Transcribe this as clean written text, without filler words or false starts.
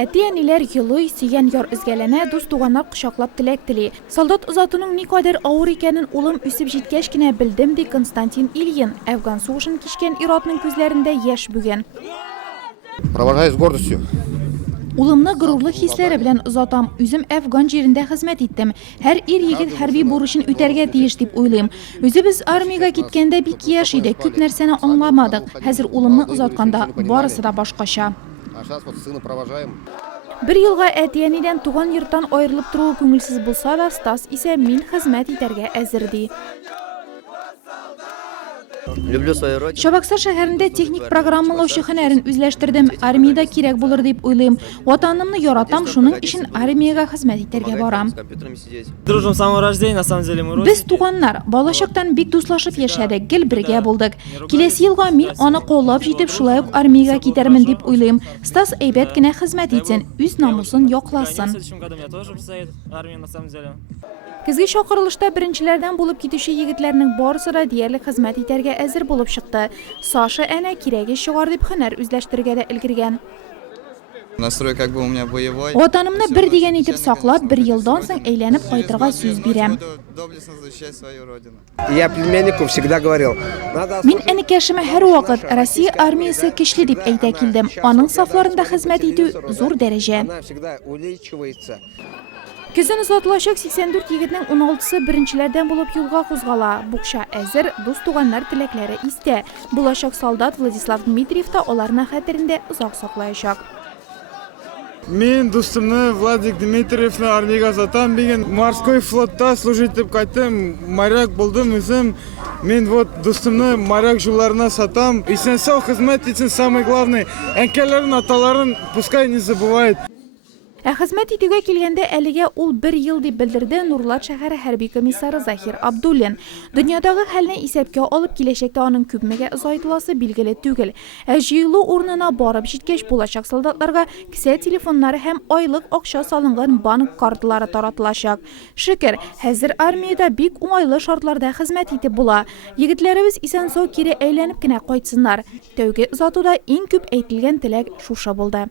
Әти-әниләр йылый, сөйгән яр үзгәләнә, дус туганнар кочаклап теләк тели. Солдат озатының никадәр авыр икәнен улым үсеп җиткәч кенә белдем ди Константин Ильин. Әфган сугышын кичкән ир-атның күзләрендә яшь бүген. Провожаю с гордостью. Улымны горурлык хисләре белән озатам. Үзем Әфган җирендә хезмәт иттем. Һәр ир-егет хәрби бурычын үтәргә тиеш дип уйлыйм. Үзебез армиягә киткәндә бик яшь идек, күп нәрсәне аңламадык. Хәзер улымны озатканда барысы да башкача. А сейчас вот сына провожаем. Бер елга әти-әнидән туган йорттан аерылып тору күңелсез булса да, Стас исә мин хезмәт итәргә әзер ди. Люблю свою родину. Чабаксар шәһәрендә техник программалаучы һөнәрен үзләштердем. Армиядә кирәк булыр дип уйлыйм. Ватанымны яратам, шуның өчен армиягә хезмәт итәргә барам. Дружим с самого рождения, на самом деле мы Без родственники. туганнар, балачактан бик дуслашып яшәдек, гел бергә булдык. Киләсе елга мин аны каулап җитеп шулай ук армиягә китәрмен дип уйлыйм. Стас әйбәт кенә хезмәт итсен, үз намусын Да, и якласын. в следующем году меня тоже предстоит армия, на самом деле. Көзге чакырылышта беренчеләрдән булып китүче егетләрнең барысы да диярлек хезмәт итәргә әзер булып чыкты. Саша әнә кирәге чыгар дип һөнәр үзләштергә дә өлгергән. Настрой как бы у меня боевой. Ватанымны бер дигән итеп саклап, бер елдан соң әйләнеп кайтырга сүз бирәм. Доблестно защищать свою родину. Я племяннику всегда говорил, надо Мин әнекәшемә һәр вакыт Россия армиясе көчле дип әйтә килдем. Аның сафларында хезмәт итү зур дәрәҗә. она всегда увеличивается. Көзен озатылачак 84 егетнең 16-сы беренчеләрдән булып юлга кузгала. Букча әзер, дус туганнар теләкләре истә. Булачак солдат Владислав Дмитриев та аларның хәтерендә озак саклаячак. Мен дустымны Владик Дмитриевны армияга озатам деген морской флотта служить итеп кайттым. Моряк булдым үзем. Мен вот дустымны моряк жулларына сатам. Исән-сау хезмәт итсен, самый главный. Әнкәләрен, аталарын пускай не забывает. Хезмәт итүгә килгәндә әлегә ул 1 ел дип белдерде Нурлат шәһәре хәрби комиссары Захир Абдуллин. Дөньядагы хәлне исәпкә алып киләчәктә аның күпмегә озайтыласы билгеле түгел. Җыелу урынына барып җиткәч булачак солдатларга кисә телефоннары һәм айлык акча салынган банк карталары таратылачак. Шөкер, хәзер армиядә бик уңайлы шартларда хезмәт итеп була. Егетләребез исән-сау кире әйләнеп кенә кайтсыннар. Тәүге озатуда иң күп әйтелгән теләк шушы булды.